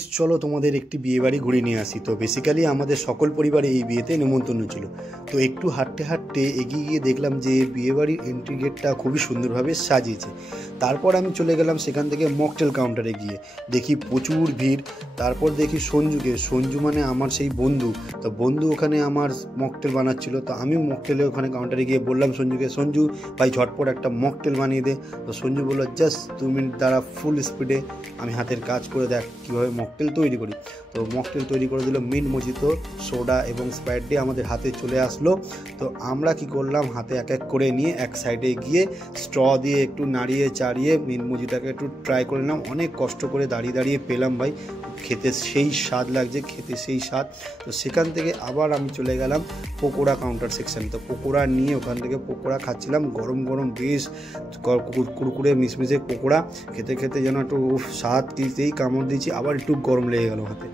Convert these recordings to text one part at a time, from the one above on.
Guys চলো তোমাদের একটি বিয়ে বাড়ি ঘুরে নিয়ে আসি। তো বেসিক্যালি আমাদের সকল পরিবারে এই বিয়েতে নেমন্তন্ন ছিল। তো একটু হাঁটতে হাঁটতে এগিয়ে গিয়ে দেখলাম যে বিয়ে বাড়ির এন্ট্রি গেটটা খুবই সুন্দরভাবে সাজিয়েছে। তারপর আমি চলে গেলাম সেখান থেকে মকটেল কাউন্টারে, গিয়ে দেখি প্রচুর ভিড়। তারপর দেখি সঞ্জু মানে আমার সেই বন্ধু, তো বন্ধু ওখানে আমার মকটেল বানাচ্ছিল। তো আমি মকটেলে ওখানে কাউন্টারে গিয়ে বললাম সঞ্জুকে, সঞ্জু ভাই ঝটপট একটা মকটেল বানিয়ে দে। তো সঞ্জু বললো জাস্ট 2 মিনিট দ্বারা ফুল স্পিডে আমি হাতের কাজ করে দেখ কীভাবে মকটেল তৈরি করি। তো মকটেল তৈরি করে দিল, মিন্ট মজিতো, সোডা এবং স্প্রাইট দিয়ে আমাদের হাতে চলে আসলো। তো আমরা কি করলাম, হাতে এক এক করে নিয়ে এক সাইডে গিয়ে স্ট্র দিয়ে একটু নাড়িয়ে চাড়িয়ে মিন্ট মজিটাকে একটু ট্রাই করে নিলাম। অনেক কষ্ট করে দাঁড়িয়ে দাঁড়িয়ে পেলাম ভাই, খেতে সেই স্বাদ লাগছে, খেতে সেই স্বাদ। তো সেখান থেকে আবার আমি চলে গেলাম পকোড়া কাউন্টার সেকশন। তো পকোড়া নিয়ে ওখান থেকে পকোড়া খাচ্ছিলাম, গরম গরম বেশ কুরকুরে মিশমিশে পকোড়া খেতে খেতে যেন একটু স্বাদ দিতেই কামড় দিয়েছি, আবার একটু গরম লেগে গেল হাতে।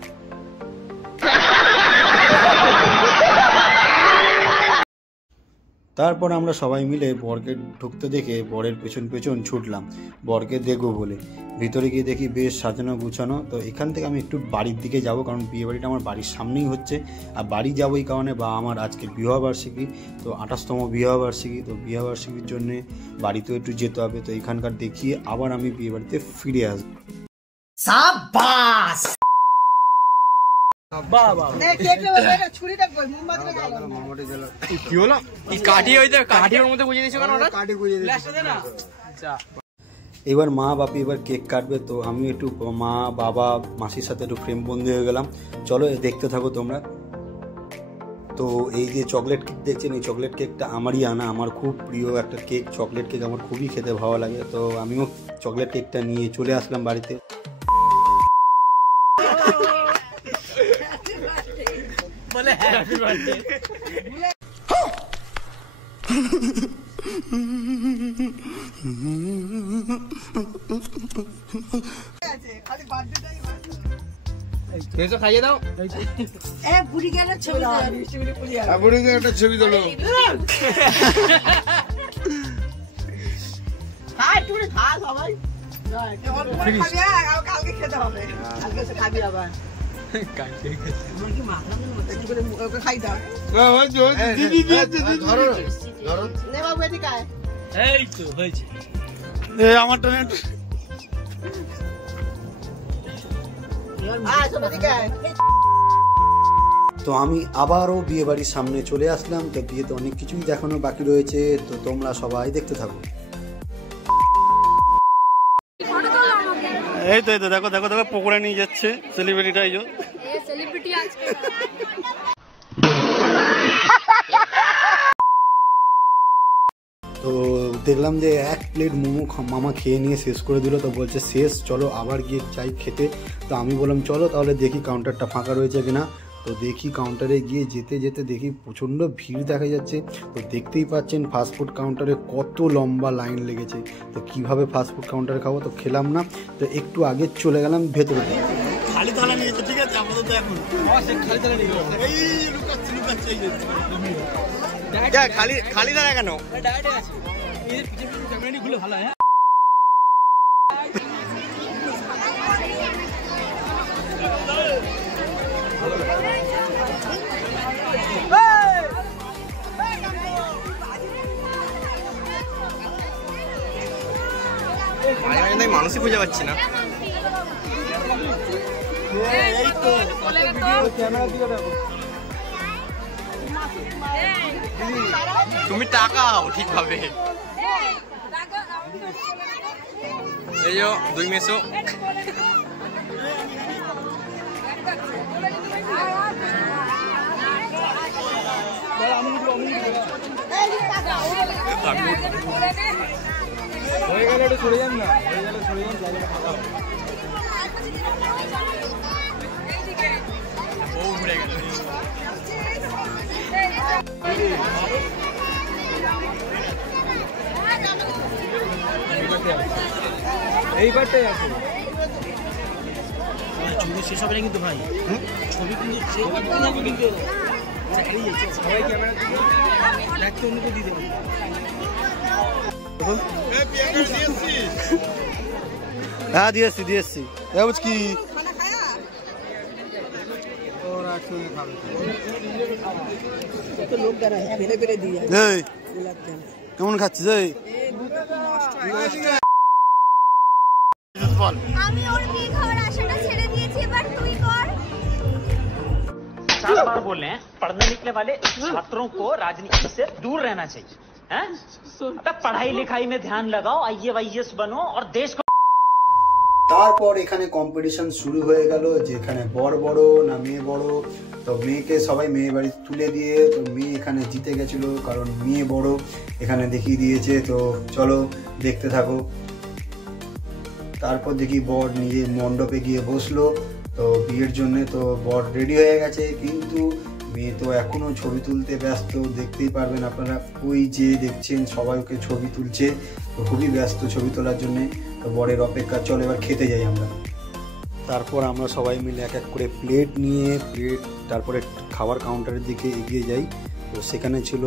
তারপর আমরা সবাই মিলে বরকে ঢুকতে দেখে বরের পেছন পেছন ছুটলাম বরকে দেখবো বলে। ভিতরে গিয়ে দেখি বেশ সাজানো গুছানো। তো এখান থেকে আমি একটু বাড়ির দিকে যাব, কারণ বিয়েবাড়িটা আমার বাড়ির সামনেই হচ্ছে। আর বাড়ি যাবো এই কারণে, বা আমার আজকে বিবাহবার্ষিকী, তো 28তম বিবাহবার্ষিকী। তো বিবাহবার্ষিকীর জন্যে বাড়িতেও একটু যেতে হবে। তো এখানকার দেখিয়ে আবার আমি বিয়েবাড়িতে ফিরে আসবো। সাবাস! এবার মা বাপি এবার কেক কাটবে। তো আমি একটু মা বাবা মাসির সাথে একটু ফ্রেম বন্দি হয়ে গেলাম। চলো দেখতে থাকো তোমরা। তো এই যে চকলেট কেক দেখছেন, এই চকলেট কেকটা আমারই আনা, আমার খুব প্রিয় একটা কেক। চকলেট কেক আমার খুবই খেতে ভালো লাগে। তো আমিও চকলেট কেকটা নিয়ে চলে আসলাম বাড়িতে। খাইয়ে দাও, বুড়িকে একটা ছবি তোলো। কালকে খেতে হবে, খাবি আবার। তো আমি আবারও বিয়ে বাড়ির সামনে চলে আসলাম। তো বিয়েতে অনেক কিছুই দেখানো বাকি রয়েছে, তো তোমরা সবাই দেখতে থাকো। এই তো দেখো দেখো দেখো পকোড়া নিয়ে যাচ্ছে সেলিব্রিটিটা। এই সেলিব্রিটি আজকে তো দেখলাম যে 1 প্লেট মোমো মামা খেয়ে নিয়ে শেষ করে দিল। তো বলছে শেষ, চলো আবার গিয়ে চাই খেতে। তো আমি বললাম চলো তাহলে দেখি কাউন্টারটা ফাঁকা রয়েছে কিনা। তো দেখি কাউন্টারে গিয়ে যেতে যেতে দেখি প্রচণ্ড ভিড় দেখা যাচ্ছে। তো দেখতেই পাচ্ছেন ফাস্টফুড কাউন্টারে কত লম্বা লাইন লেগেছে। তো কিভাবে ফাস্টফুড কাউন্টারে খাবো, তো খেলাম না। তো একটু আগে চলে গেলাম ভেতরে। খালি থালা নিয়েছে, ঠিক আছে আপাতত এখন খালি থালা নিয়ে খালি থালা কেন ভালো হয়। মানুষই খুঁজে পাচ্ছি না। তুমি তাকাও ঠিকভাবে। এই যে 2 মেসো হয়ে গেলে একটু সরে যান না, হয়ে গেলে সরে যান, জায়গাটা ফাঁকা হবে। বউ ঘুরে গেল। এইবারটাই আছে ছবি শেষ হবে না কিন্তু ভাই, ছবি কিন্তু সবাই ক্যামেরা দেখতে অন্যকে দিয়ে দেবে। हाँ दिएसी दिएसी क्या कुछ की কেমন খাচ্ছিস? আমি ওর বিয়ে খাওয়ার আশাটা ছেড়ে দিয়েছি, এবার তুই কর। 4 बार बोले हैं पढ़ने निकले वाले छात्रों को राजनीति से दूर रहना चाहिए हैं? पढ़ाई लिखाई में ध्यान लगाओ, IAS बनो और देश को। তারপর এখানে কম্পিটিশন শুরু হয়ে গেল, যেখানে বর বড় না মেয়ে বড়। তো মেয়েকে সবাই মেয়ে বাড়ি তুলে দিয়ে, তো মেয়ে এখানে জিতে গেছিল কারণ মেয়ে বড় এখানে দেখিয়ে দিয়েছে। তো চলো দেখতে থাকো। তারপর দেখি বর নিজে মণ্ডপে গিয়ে বসলো তো বিয়ের জন্য। তো বর রেডি হয়ে গেছে, কিন্তু মেয়ে তো এখনো ছবি তুলতে ব্যস্ত। দেখতেই পারবেন আপনারা, ওই যে দেখছেন সবাই ওকে ছবি তুলছে, তো খুবই ব্যস্ত ছবি তোলার জন্যে। তো বরের অপেক্ষা, চল এবার খেতে যাই আমরা। তারপর আমরা সবাই মিলে এক এক করে প্লেট নিয়ে তারপরে খাবার কাউন্টারের দিকে এগিয়ে যাই। তো সেখানে ছিল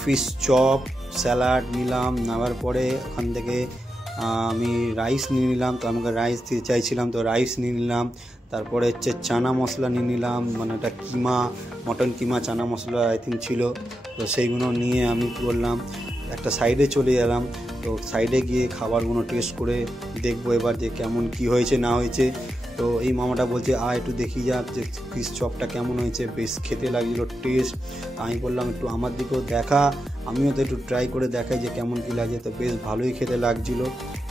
ফিশ চপ, স্যালাড নিলাম। নেওয়ার পরে ওখান থেকে আমি রাইস নিয়ে নিলাম। তো আমাকে রাইস দিয়ে চাইছিলাম, তো রাইস নিয়ে নিলাম। তারপরে হচ্ছে চানা মশলা নিয়ে নিলাম, মানে একটা keema, mutton keema chana masala I think ছিল। তো সেইগুলো নিয়ে আমি বললাম একটা সাইডে চলে এলাম। তো সাইডে গিয়ে খাবারগুলো টেস্ট করে দেখবো এবার যে কেমন কি হয়েছে না হয়েছে। তো এই মামাটা বলছে একটু দেখি যা যে ফিশ চপটা কেমন হয়েছে, বেশ খেতে লাগছিলো টেস্ট। আমি বললাম একটু আমার দিকেও দেখা, আমিও তো একটু ট্রাই করে দেখাই যে কেমন কী লাগে। তো বেশ ভালোই খেতে লাগছিলো।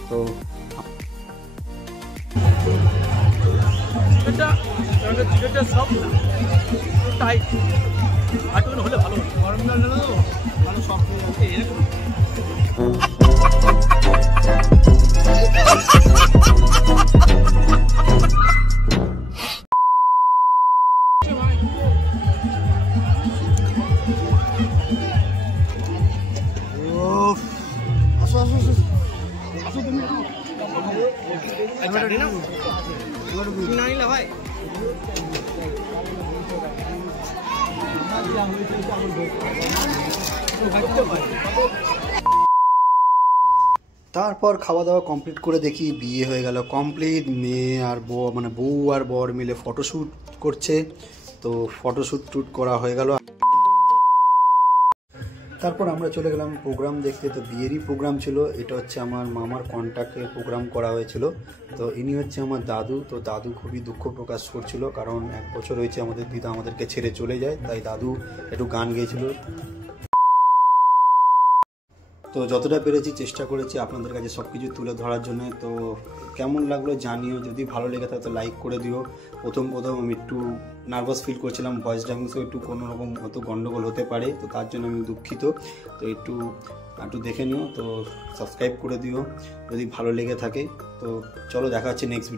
তো সব টাইট হলে ভালো, গরম জল দিলে তো ভালো সফট হয়ে যাচ্ছে এরকম। ভাই তারপর খাওয়া দাওয়া কমপ্লিট করে দেখি বিয়ে হয়ে গেল কমপ্লিট। মেয়ে আর বউ আর বর মিলে ফটোশ্যুট করছে। তো ফটোশ্যুট করা হয়ে গেল। তারপর আমরা চলে গেলাম প্রোগ্রাম দেখতে। তো বিয়েরই প্রোগ্রাম ছিল, এটা হচ্ছে আমার মামার কন্ট্যাক্টের প্রোগ্রাম করা হয়েছিল। তো ইনি হচ্ছে আমার দাদু। তো দাদু খুবই দুঃখ প্রকাশ করছিল, কারণ 1 বছর হয়েছে আমাদের দিদা আমাদেরকে ছেড়ে চলে যায়, তাই দাদু একটু গান গেয়েছিল। তো যতটা পেরেছি চেষ্টা করেছি আপনাদের কাছে সব কিছু তুলে ধরার জন্য। তো কেমন লাগলো জানিও, যদি ভালো লেগে থাকে তো লাইক করে দিও। প্রথম আমি একটু নার্ভাস ফিল করছিলাম, ভয়েস ড্যামেজও একটু কোনো রকম হয়তো গন্ডগোল হতে পারে, তো তার জন্য আমি দুঃখিত। তো একটু দেখে নিও, তো সাবস্ক্রাইব করে দিও যদি ভালো লেগে থাকে। তো চলো দেখা হচ্ছে নেক্সট ভিডিও।